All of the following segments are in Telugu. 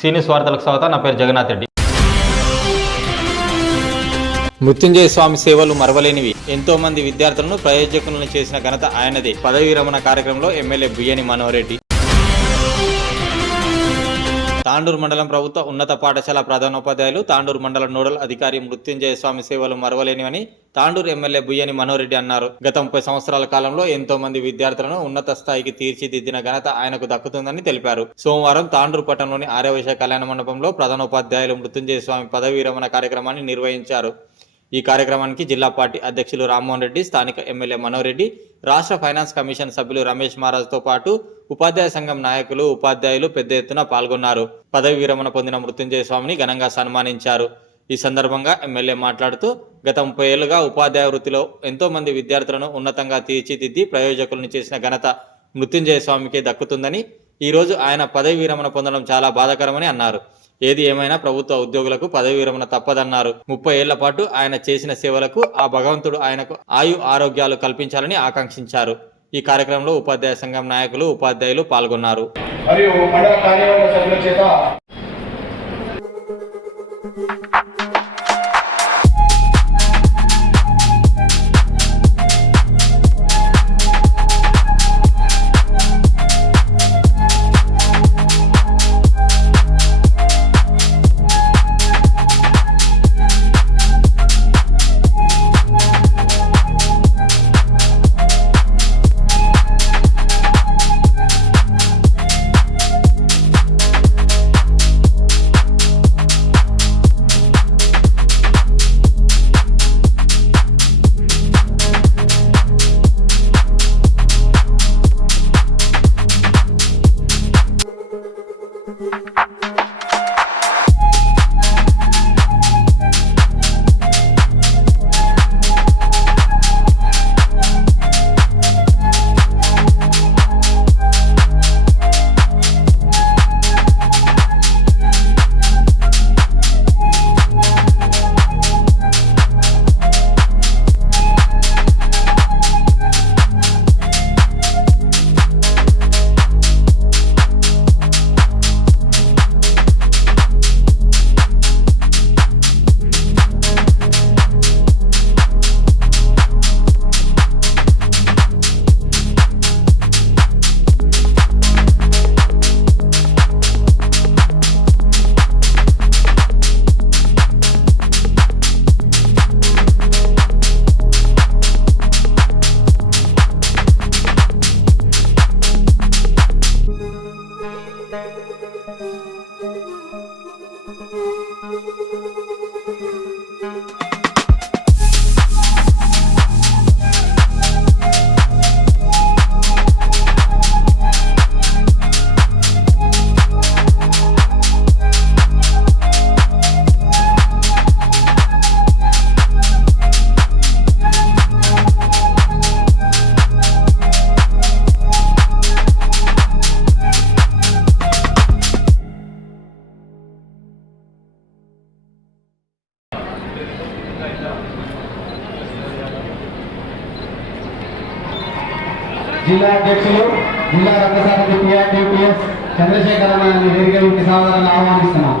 సీనియస్ వార్తలకు స్వాగతం నా పేరు జగన్నాథ్ రెడ్డి. మృత్యుంజయ స్వామి సేవలు మరవలేనివి. ఎంతో మంది విద్యార్థులను ప్రయోజకులను చేసిన ఘనత ఆయనదే. పదవి విరమణ కార్యక్రమంలో ఎమ్మెల్యే బియ్యని మనోహర్ రెడ్డి. తాండూరు మండలం ప్రభుత్వ ఉన్నత పాఠశాల ప్రధానోపాధ్యాయులు తాండూరు మండల నోడల్ అధికారి మృత్యుంజయ స్వామి సేవలు మరవలేనివని తాండూరు ఎమ్మెల్యే బుయ్యని మనోరెడ్డి అన్నారు. గత ముప్పై సంవత్సరాల కాలంలో ఎంతో మంది విద్యార్థులను ఉన్నత స్థాయికి తీర్చిదిద్దిన ఘనత ఆయనకు దక్కుతుందని తెలిపారు. సోమవారం తాండూరు పట్టణంలోని ఆర్యవైశ్య కళ్యాణ మండపంలో ప్రధానోపాధ్యాయులు మృత్యుంజయ స్వామి పదవి విరమణ కార్యక్రమాన్ని నిర్వహించారు. ఈ కార్యక్రమానికి జిల్లా పార్టీ అధ్యక్షులు రామ్మోహన్ రెడ్డి స్థానిక ఎమ్మెల్యే మనోహర్ రెడ్డి రాష్ట్ర ఫైనాన్స్ కమిషన్ సభ్యులు రమేష్ మహారాజ్తో పాటు ఉపాధ్యాయ సంఘం నాయకులు ఉపాధ్యాయులు పెద్ద ఎత్తున పాల్గొన్నారు. పదవి విరమణ పొందిన మృత్యుంజయ స్వామిని ఘనంగా సన్మానించారు. ఈ సందర్భంగా ఎమ్మెల్యే మాట్లాడుతూ గత ముప్పై ఏళ్ళుగా ఉపాధ్యాయ వృత్తిలో ఎంతో మంది విద్యార్థులను ఉన్నతంగా తీర్చిదిద్ది ప్రయోజకులను చేసిన ఘనత మృత్యుంజయ స్వామికి దక్కుతుందని ఈ రోజు ఆయన పదవి విరమణ పొందడం చాలా బాధాకరమని అన్నారు. ఏది ఏమైనా ప్రభుత్వ ఉద్యోగులకు పదవి విరమణ తప్పదన్నారు. ముప్పై ఏళ్ళ పాటు ఆయన చేసిన సేవలకు ఆ భగవంతుడు ఆయనకు ఆయు ఆరోగ్యాలు కల్పించాలని ఆకాంక్షించారు. ఈ కార్యక్రమంలో ఉపాధ్యాయ సంఘం నాయకులు ఉపాధ్యాయులు పాల్గొన్నారు. మరియు మండల కార్యవర్గ సభ్యుల చేత Thank you. జిల్లా అధ్యక్షులు జిల్లా రంగసారథి టిఆర్టీపీఎస్ చంద్రశేఖరన్ అని వేదికలోకి సాధారణంగా ఆహ్వానిస్తున్నాం.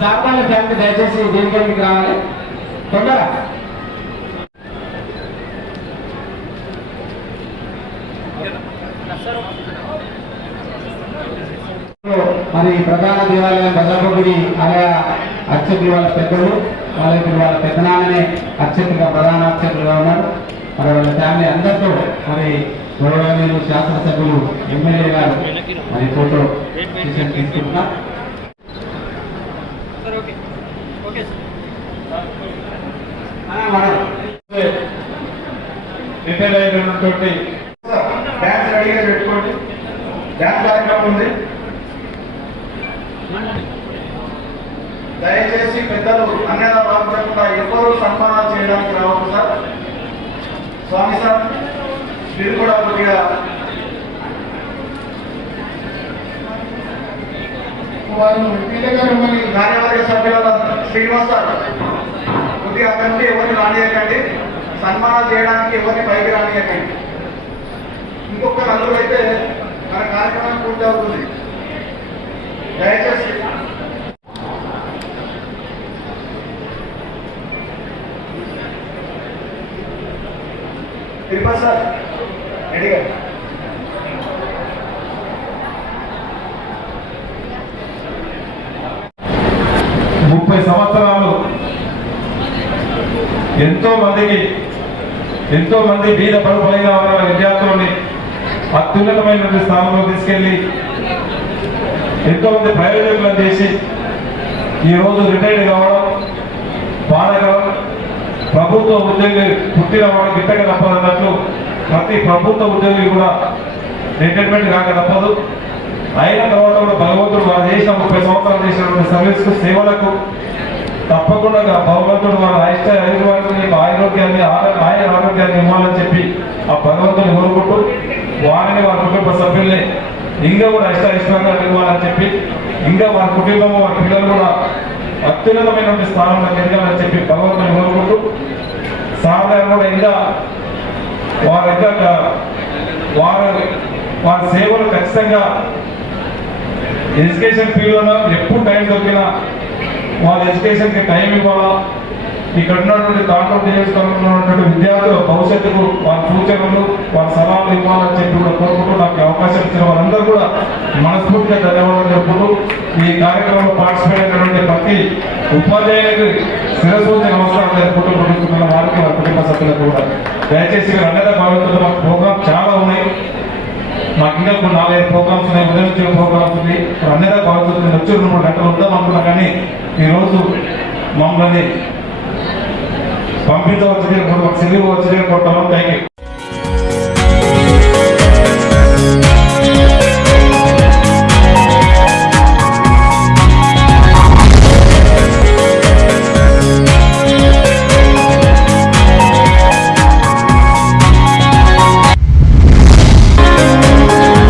సామాన్య ఫ్యామిలీ దయచేసి వేదికలోకి రావాలి. తొందర మరి ప్రధాన దేవాలయం భద్రప్ప గుడి ఆలయ అర్చకులు వాళ్ళ పెద్దలు. అలాగే వాళ్ళ పెద్దనాన్ననే అర్చకులుగా ప్రధాన అర్చకులుగా ఉన్నారు. మరి వాళ్ళ ఫ్యామిలీ అందరితో మరి గౌరవనీయులు శాసనసభ్యులు ఎమ్మెల్యే గారు మరి ఫోటో తీసుకుంటున్నా. రిటైర్ అయిన డ్యాన్స్ రెడీగా పెట్టుకోండి. డ్యాన్స్ కార్యక్రమం ఉంది. దయచేసి పెద్దలు అన్నదా రామచంద్ర ఎవరు సన్మానం చేయడానికి రావద్దు సార్. స్వామి సార్ మీరు కూడా కొద్దిగా కార్యవర్గ సభ్యుల శ్రీనివాస్ సార్ కొద్దిగా అక్కడి ఎవరిని రానియకండి. సన్మానం చేయడానికి ఎవరిని పైకి రానియకండి. ఇంకొక నలుగురు అయితే మన కార్యక్రమం పూర్తి అవుతుంది. దయచేసి తిరుపతి సార్. రెడీగా ముప్పై సంవత్సరాలు ఎంతో మందికి ఎంతో మంది బీద పరుపులైన వాళ్ళ విద్యార్థులని అత్యున్నతమైనటువంటి స్థానంలో తీసుకెళ్ళి ఎంతో మంది ప్రయోజకులను చేసి ఈరోజు రిటైర్డ్ కావడం బాధకరం ప్రభుత్వ ఉద్యోగి పుట్టిన వాడు గిట్టక తప్పదన్నట్లు ప్రతి ప్రభుత్వ ఉద్యోగి కూడా రిటైర్మెంట్ కాక తప్పదు. అయిన తర్వాత కూడా భగవంతుడు వారు చేసిన ముప్పై సంవత్సరాలు చేసినటువంటి సర్వీస్ సేవలకు తప్పకుండా భగవంతుడు వారి అయిష్ట ఆయుర్వాదాన్ని ఆరోగ్యాన్ని ఆయన ఆరోగ్యాన్ని ఇవ్వాలని చెప్పి ఆ భగవంతుని కోరుకుంటూ వారిని వారి కుటుంబ సభ్యుల్ని ఇంకా కూడా అయిష్ట ఇష్టంగా ఇవ్వాలని చెప్పి ఇంకా వారి కుటుంబం వారి పిల్లలు కూడా అత్యున్నతమైనటువంటి స్థానంలో ఎదగాలని చెప్పి భగవంతుని కోరుకుంటూ సాధారణంగా కూడా ఇంకా వారి ఇంకా వారు వారి సేవలు ఖచ్చితంగా ఎడ్యుకేషన్ ఫీల్డ్లో ఎప్పుడు టైం దొరికినా వాళ్ళ ఎడ్యుకేషన్కి టైం ఇవ్వాలా? ఇక్కడ ఉన్నటువంటి దాంట్లో నియోజకవర్గంలో ఉన్నటువంటి విద్యార్థుల భవిష్యత్తుకు వాళ్ళ సూచనలు వాళ్ళ సలహాలు ఇవ్వాలని చెప్పి కూడా కోరుకుంటూ నాకు అవకాశం ఇచ్చిన వాళ్ళందరూ కూడా మనస్ఫూర్తిగా ధన్యవాదాలు చెప్పుకుంటూ ఈ కార్యక్రమంలో పార్టిసిపేట్ అయినటువంటి ప్రతి ఉపాధ్యాయులకు శిరస్సు నమస్కారం జరుపుకుంటూ ముగించుకున్న వారికి వారి కుటుంబ సభ్యులకు కూడా దయచేసి మీరు అన్నదా భావిస్తున్న మాకు ప్రోగ్రామ్ చాలా ఉన్నాయి. మాకు ఇంకా కొన్ని నాలుగైదు ప్రోగ్రామ్స్ ఉన్నాయి ఉదయం వచ్చే ప్రోగ్రామ్స్ ఉంది అన్నదా భావిస్తుంది వచ్చి రెండు మూడు గంటలు ఉందాం అనుకున్నా కానీ ఈరోజు మమ్మల్ని పంపించవచ్చు సెలవు వచ్చి కొట్టాము థ్యాంక్ యూ